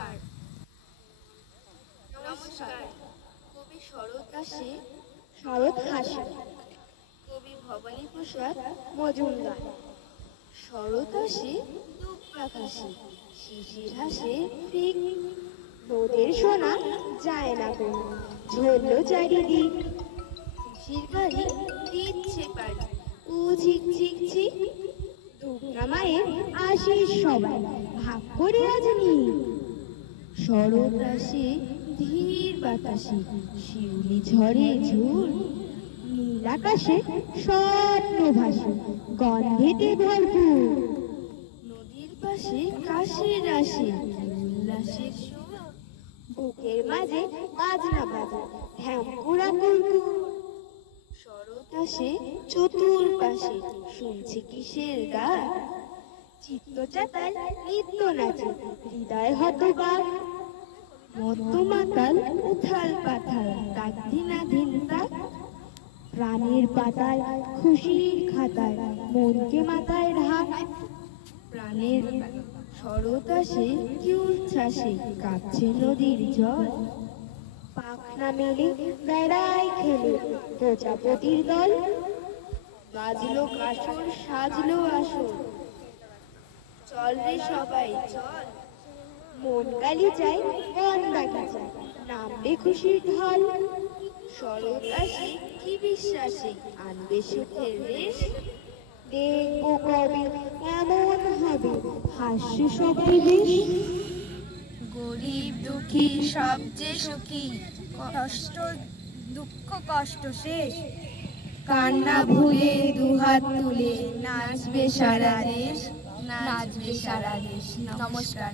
নমস্কার। নমস্কার। কবি শরৎ আসে, শরৎ হাসে, কবি ভবানী প্রসাদ মজুমদার। শরৎ আসে দূপ আকাশে, শিশির হাসে ফিক, রোদের সোনা যায় না কোনো, ঝরলো চারিদিক। খুশির বাড়ি দিচ্ছে পারি, ও ঝিক ঝিক ঝিক। দুর্গা মায়ের আশিস সবাই ভাগ করে আজ নিই। শরৎ আসে ধীর বাতাসে, শিউলি ঝরে ঝুল। নীল আকাশে স্বপ্ন ভাসে, গন্ধেতে ভরপুর। নদীর পাশে কাশের আসে, উল্লাসের সুর। বুকের মাঝে বাজনা বাজে, ঢ্যাম পুরা কুরকুর। শরৎ আসে চতুর্পাশে, শুনছে কিসের গান। চিত্ত চাতাল নিত্য নাচে, হৃদয় হতবাক। মত্ত মাতাল উথাল পাথাল, তাক দিনাধীন তাক। প্রাণের পাতায় খুশির খাতায়, মনকে মাথায় ঢাক। প্রাণের শরৎ আসে কি উচ্ছ্বাসে, কাঁপছে নদীর জল। পাখনা মেলে বেড়ায় খেলে প্রজাপতির দল। বাজলো কাসর, সাজলো আসর, চল রে সবাই চল। মন গালিচায় গন্ধা গাছায়, নামবে খুশির ঢল। শরৎ আসে কি বিশ্বাসে, আনবে সুখের রেশ। দেখবো কবে এমন হবে, হাসি সবাই বেশ। গরিব দুঃখী সবচেয়ে সুখী, কষ্ট দুঃখ কষ্ট শেষ। কান্না ভুলে দুহাত তুলে, নাচবে সারা দেশ, নাচবে সারা দেশ। নমস্কার।